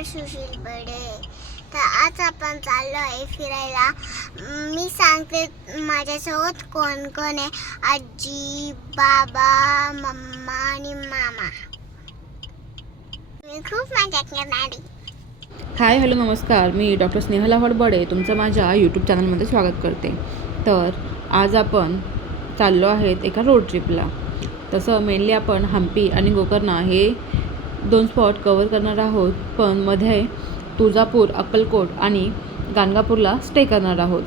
आज आपण चाललो आहे फिरायला. मी सांगते माझ्यासोबत कोण कोण आहे? आजी बाबा मम्मा आणि मामा. मी खूप मजा करणार हाय हॅलो नमस्कार. मी डॉक्टर स्नेहला हडबडे. तुमचं माझ्या यूट्यूब चॅनलमध्ये स्वागत करते. तर आज आपण चाललो आहेत एका रोड ट्रिपला तसं मेनली आपण हम्पी आणि गोकर्णा हे दोन स्पॉट कवर करणार आहोत. पण मध्ये तुळजापूर अक्कलकोट आणि गाणगापूरला स्टे करणार आहोत.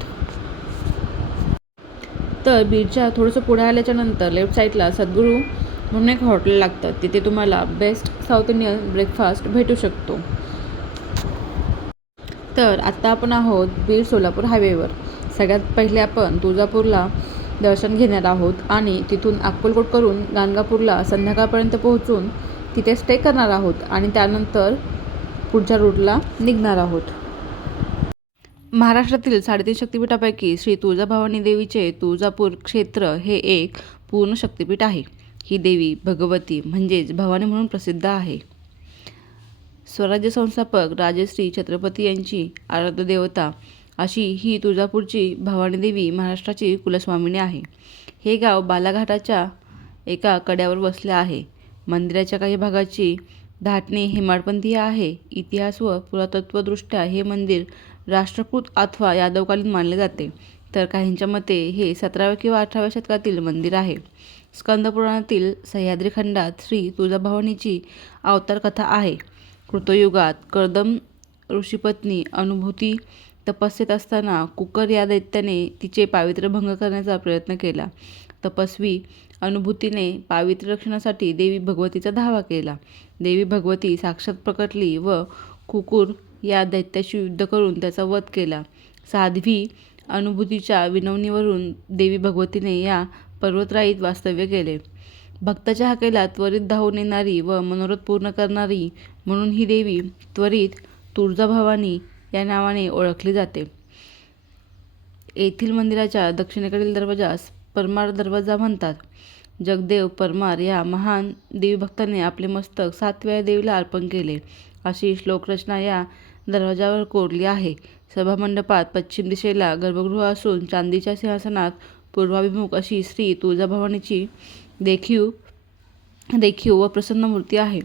तर बीडच्या थोडंसं पुढे आल्याच्यानंतर लेफ्ट साईडला सद्गुरू म्हणून एक हॉटेल लागतं. तिथे तुम्हाला बेस्ट साऊथ इंडियन ब्रेकफास्ट भेटू शकतो. तर आत्ता आपण आहोत बीड सोलापूर हायवेवर सगळ्यात पहिले आपण तुळजापूरला दर्शन घेणार आहोत आणि तिथून अक्कलकोट करून गाणगापूरला संध्याकाळपर्यंत पोहोचून तिथे स्टे करणार आहोत आणि त्यानंतर पुढच्या रूटला निघणार आहोत. महाराष्ट्रातील साडेतीन शक्तिपीठापैकी श्री तुळजाभवानी देवीचे तुळजापूर क्षेत्र हे एक पूर्ण शक्तिपीठ आहे. ही देवी भगवती म्हणजेच भवानी म्हणून प्रसिद्ध आहे. स्वराज्य संस्थापक राजश्री छत्रपती यांची आराध्य देवता अशी ही तुळजापूरची भवानी देवी महाराष्ट्राची कुलस्वामिनी आहे. हे गाव बालाघाटाच्या एका कड्यावर वसले आहे. मंदिराच्या काही भागाची धाटणी हेमाडपंथीय आहे. इतिहास व पुरातत्वदृष्ट्या हे मंदिर राष्ट्रपूत अथवा यादवकालीन मानले जाते. तर काहींच्या मते हे सतराव्या किंवा अठराव्या शतकातील मंदिर आहे. स्कंदपुराणातील सह्याद्री खंडात श्री तुळजाभवानीची अवतार कथा आहे. कृतयुगात कर्दम ऋषीपत्नी अनुभूती तपस्येत असताना कुकर या दैत्याने तिचे पावित्र्य भंग करण्याचा प्रयत्न केला. तपस्वी अनुभूतीने पावित्र्य रक्षणासाठी देवी भगवतीचा धावा केला. देवी भगवती साक्षात प्रकटली व कुकुर या दैत्याशी युद्ध करून त्याचा वध केला. साध्वी अनुभूतीच्या विनवणीवरून देवी भगवतीने या पर्वतराईत वास्तव्य केले. भक्ताच्या हाकेला त्वरित धावून येणारी व मनोरथ पूर्ण करणारी म्हणून ही देवी त्वरित तुळजाभवानी या नावाने ओळखली जाते. येथील मंदिराच्या दक्षिणेकडील दरवाजास परमार दरवाजा म्हणतात. जगदेव परमार या महान देवीभक्ताने आपले मस्तक सात वेळा देवीला अर्पण केले. अशी श्लोकरचना या दरवाजावर कोरली आहे. सभामंडपात पश्चिम दिशेला गर्भगृह असून चांदीच्या सिंहासनात पूर्वाभिमुख अशी श्री तुळजाभवानीची देखीव देखीव व प्रसन्न मूर्ती आहे.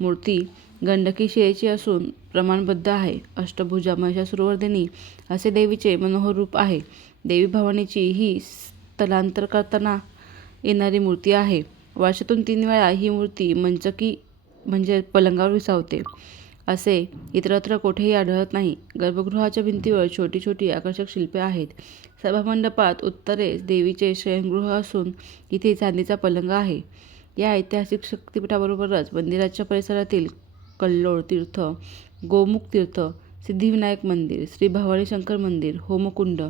मूर्ती गंडकी शिळेची असून प्रमाणबद्ध आहे. अष्टभुजा महिषासुरवर्धिनी असे देवीचे मनोहर रूप आहे. देवी भवानीची ही स्थलांतर करताना येणारी मूर्ती आहे. वर्षातून तीन वेळा ही मूर्ती मंचकी म्हणजे पलंगावर विसावते. असे इतरत्र कोठेही आढळत नाही. गर्भगृहाच्या भिंतीवर छोटी छोटी आकर्षक शिल्पे आहेत. सभामंडपात उत्तरेस देवीचे शयनगृह असून इथे चांदीचा पलंग आहे. या ऐतिहासिक शक्तिपीठाबरोबरच मंदिराच्या परिसरातील कल्लोळ तीर्थ गोमुख तीर्थ सिद्धिविनायक मंदिर श्री भवानी शंकर मंदिर होमकुंड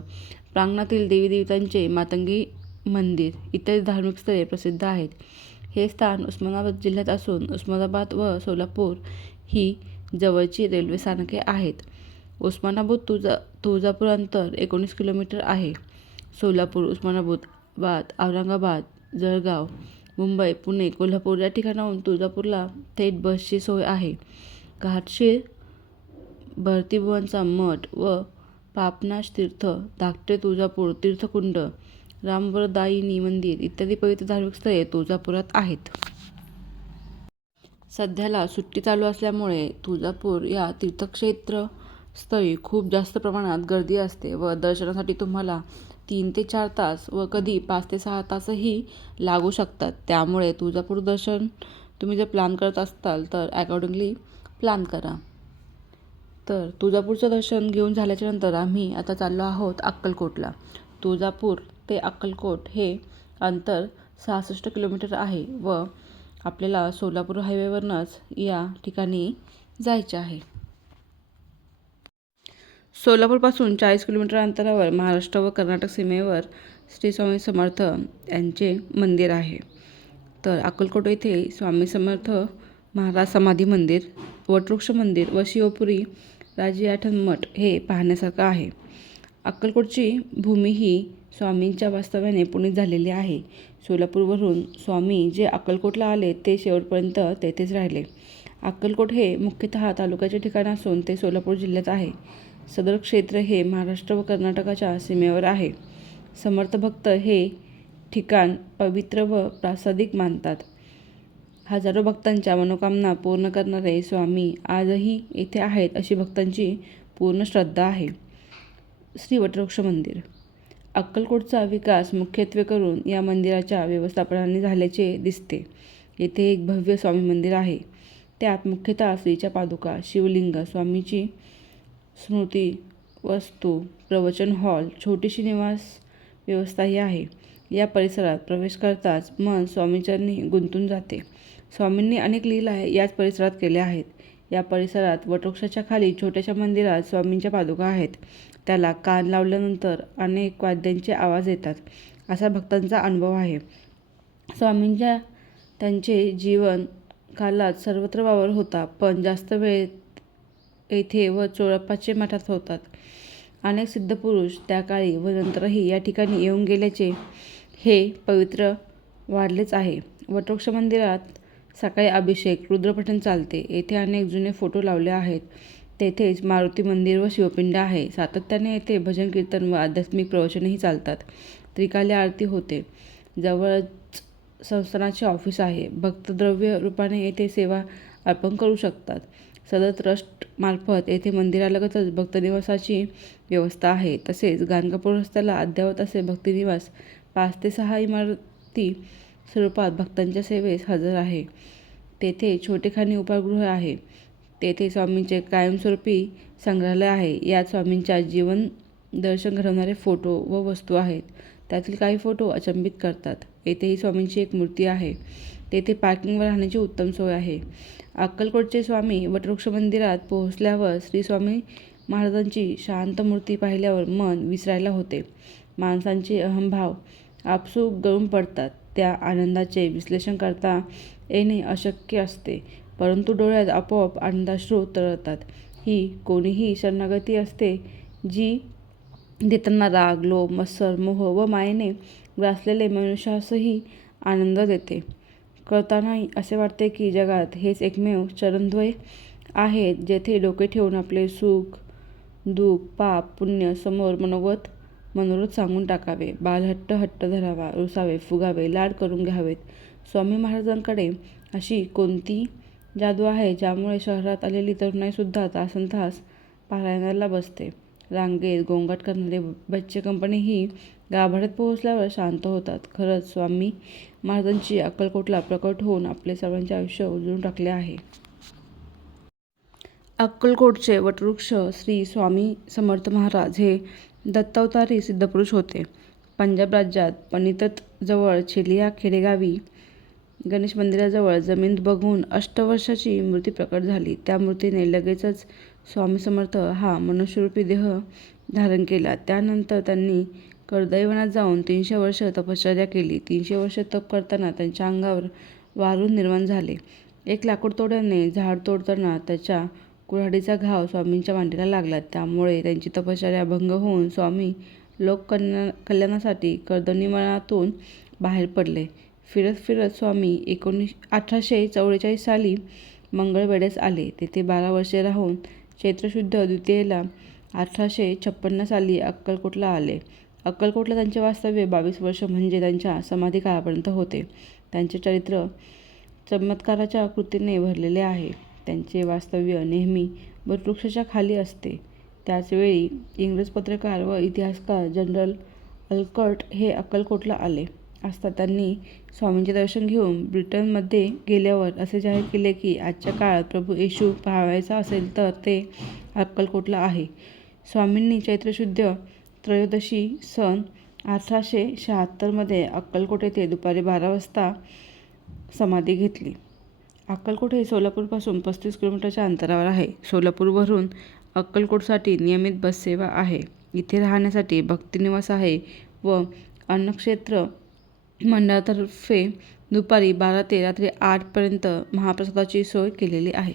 प्रांगणातील देवी देवतांचे मातंगी मंदिर इत्यादी धार्मिक स्थळे प्रसिद्ध आहेत. हे स्थान उस्मानाबाद जिल्ह्यात असून उस्मानाबाद व सोलापूर ही जवळची रेल्वे स्थानके आहेत. उस्मानाबाद तुळजा तुळजापूर अंतर एकोणीस किलोमीटर आहे. सोलापूर उस्मानाबाद बाद औरंगाबाद जळगाव मुंबई पुणे कोल्हापूर या ठिकाणाहून तुळजापूरला थेट बसची सोय आहे. घाटशीर भरतीभुवनचा मठ व पापनाश तीर्थ धाकटे तुळजापूर तीर्थकुंड रामवरदायिनी मंदिर इत्यादी पवित्र धार्मिक स्थळे तुळजापुरात आहेत. सध्याला सुट्टी चालू असल्यामुळे तुळजापूर या तीर्थक्षेत्र स्थळी खूप जास्त प्रमाणात गर्दी असते व दर्शनासाठी तुम्हाला तीन ते चार तास व कधी पाच ते सहा तासही लागू शकतात. त्यामुळे तुळजापूर दर्शन तुम्ही जर प्लॅन करत असाल तर अकॉर्डिंगली प्लॅन करा. तर तुळजापूरचं दर्शन घेऊन झाल्याच्यानंतर आम्ही आता चाललो आहोत अक्कलकोटला. तुळजापूर ते अक्कलकोट हे अंतर सहासष्ट किलोमीटर आहे व आपल्याला सोलापूर हायवेवरनंच या ठिकाणी जायचे आहे. सोलापूरपासून चाळीस किलोमीटर अंतरावर महाराष्ट्र व कर्नाटक सीमेवर श्री स्वामी समर्थ यांचे मंदिर आहे. तर अक्कलकोट येथे स्वामी समर्थ महाराज समाधी मंदिर वटवृक्ष मंदिर व शिवपुरी राजयाठण मठ हे पाहण्यासारखं आहे. अक्कलकोटची भूमी ही स्वामींच्या वास्तव्याने पुणित झालेली आहे. सोलापूरवरून स्वामी जे अक्कलकोटला आले ते शेवटपर्यंत तेथेच राहिले. अक्कलकोट हे मुख्यतः तालुक्याचे ठिकाण असून ते सोलापूर जिल्ह्यात आहे. सदर क्षेत्र हे महाराष्ट्र व कर्नाटकाच्या सीमेवर आहे. समर्थ भक्त हे ठिकाण पवित्र व प्रासादिक मानतात. हजारो भक्तांच्या मनोकामना पूर्ण करणारे स्वामी आजही येथे आहेत अशी भक्तांची पूर्ण श्रद्धा आहे. श्री वटवृक्ष मंदिर अक्कलकोटचा विकास मुख्यत्वे करून या मंदिराच्या व्यवस्थापनाने झाल्याचे दिसते. येथे एक भव्य स्वामी मंदिर आहे. त्यात मुख्यतः श्रीच्या पादुका शिवलिंग स्वामीची स्मृती वस्तू प्रवचन हॉल छोटीशी निवास व्यवस्थाही आहे. या परिसरात प्रवेश करताच मन स्वामीचरणी गुंतून जाते. स्वामींनी अनेक लीला याच परिसरात केल्या आहेत. या परिसरात वटवृक्षाच्या खाली छोट्याशा मंदिरात स्वामींच्या पादुका आहेत. त्याला कान लावल्यानंतर अनेक वाद्यांचे आवाज येतात. असा भक्तांचा अनुभव आहे. स्वामींच्या त्यांचे जीवन कालात सर्वत्र वावर होता पण जास्त वेळ येथे व चोळप्पाचे मठात होतात. अनेक सिद्धपुरुष त्या काळी व नंतरही या ठिकाणी येऊन गेल्याचे हे पवित्र वाढलेच आहे. वटवृक्ष मंदिरात सकाळी अभिषेक रुद्रपठण चालते. येथे अनेक जुने फोटो लावले आहेत. तेथेच मारुती मंदिर व शिवपिंड आहे. सातत्याने येथे भजन कीर्तन व आध्यात्मिक प्रवचनही चालतात. त्रिकाली आरती होते. जवळच संस्थानाचे ऑफिस आहे. भक्तद्रव्य रूपाने येथे सेवा अर्पण करू शकतात. सदर ट्रस्टमार्फत येथे मंदिरालगतच भक्तनिवासाची व्यवस्था आहे. तसेच गाणगापूर रस्त्याला अद्ययावत असे भक्तिनिवास पाच ते सहा इमारती स्वरूपात भक्तांच्या सेवेस हजर आहे. तेथे छोटेखानी उपागृह आहे. तेथे स्वामींचे कायमस्वरूपी संग्रहालय आहे. यात स्वामींच्या जीवन दर्शन घडवणारे फोटो व वस्तू आहेत. त्यातील काही फोटो अचंबित करतात. येथेही स्वामींची एक मूर्ती आहे. तेथे पार्किंगवर राहण्याची उत्तम सोय आहे. अक्कलकोटचे स्वामी वटवृक्ष मंदिरात पोहोचल्यावर श्री स्वामी महाराजांची शांत मूर्ती पाहिल्यावर मन विसरायला होते. माणसांचे अहंभाव आपसूक गळून पडतात. त्या आनंदाचे विश्लेषण करता येणे अशक्य असते. परंतु डोळ्यात आपोआप आनंदाश्रू तरळतात. ही कोणीही शरणागती असते जी देताना राग लोभ मत्सर मोह व मायेने ग्रासलेले मनुष्यासही आनंद देते. कळतानाही असे वाटते की जगात हेच एकमेव चरणद्वय आहेत जेथे डोके ठेवून आपले सुख दुःख पाप पुण्य समोर मनोगत मनोरथ सांगून टाकावे. बालहट्ट हट्ट धरावा रुसावे फुगावे लाड करून घ्यावेत. स्वामी महाराजांकडे अशी कोणती जादू आहे ज्यामुळे शहरात आलेली तरुणाईसुद्धा तासनतास पारायणाला बसते. रांगेत गोंगाट करणारे बच्चे कंपनी ही गाभाड्यात पोहोचल्यावर शांत होतात. खरंच स्वामी महाराजांची अक्कलकोटला प्रकट होऊन आपले सर्वांचे आयुष्य उजळून टाकले आहे. अक्कलकोटचे वटवृक्ष श्री स्वामी समर्थ महाराज हे दत्तावतारी सिद्धपुरुष होते. पंजाब राज्यात पणितत जवळ छेलिया खेडेगावी गणेश मंदिराजवळ जमीन बघून अष्टवर्षाची मूर्ती प्रकट झाली. त्या मूर्तीने लगेचच स्वामी समर्थ हा मनुष्यरूपी देह धारण केला. त्यानंतर त्यांनी कर्दैवनात जाऊन तीनशे वर्ष तपश्चर्या केली. तीनशे वर्ष तप करताना त्यांच्या अंगावर वारून निर्माण झाले. एक लाकूड तोड्याने झाड तोडताना त्याच्या कुऱ्हाडीचा घाव स्वामींच्या मांडीला लागला. त्यामुळे त्यांची तपश्चर्या भंग होऊन स्वामी लोक कल्याणासाठी कर्दनीवनातून बाहेर पडले. फिरत फिरत स्वामी एकोणीस अठराशे चौवेचाळीस साली मंगळवेढ्यास आले. तेथे बारा वर्षे राहून चैत्रशुद्ध द्वितीयेला अठराशे छप्पन्न साली अक्कलकोटला आले. अक्कलकोटला त्यांचे वास्तव्य बावीस वर्ष म्हणजे त्यांच्या समाधी काळापर्यंत होते. त्यांचे चरित्र चमत्काराच्या कृतीने भरलेले आहे. त्यांचे वास्तव्य नेहमी वटवृक्षाच्या खाली असते. त्याचवेळी इंग्रज पत्रकार व इतिहासकार जनरल अल्कर्ट हे अक्कलकोटला आले. असता त्यांनी स्वामींचे दर्शन घेऊन ब्रिटनमध्ये गेल्यावर असे जाहीर केले की आजच्या काळात प्रभू येशू पाहायचा असेल तर ते अक्कलकोटला आहे. स्वामींनी चैत्रशुद्ध त्रयोदशी सन अठराशे शहात्तरमध्ये अक्कलकोट येथे दुपारी बारा वाजता समाधी घेतली. अक्कलकोट हे सोलापूरपासून पस्तीस किलोमीटरच्या अंतरावर आहे. सोलापूरवरून अक्कलकोटसाठी नियमित बससेवा आहे. इथे राहण्यासाठी भक्तिनिवास आहे व अन्नक्षेत्र मंडळातर्फे दुपारी बारा ते रात्री आठपर्यंत महाप्रसादाची सोय केलेली आहे.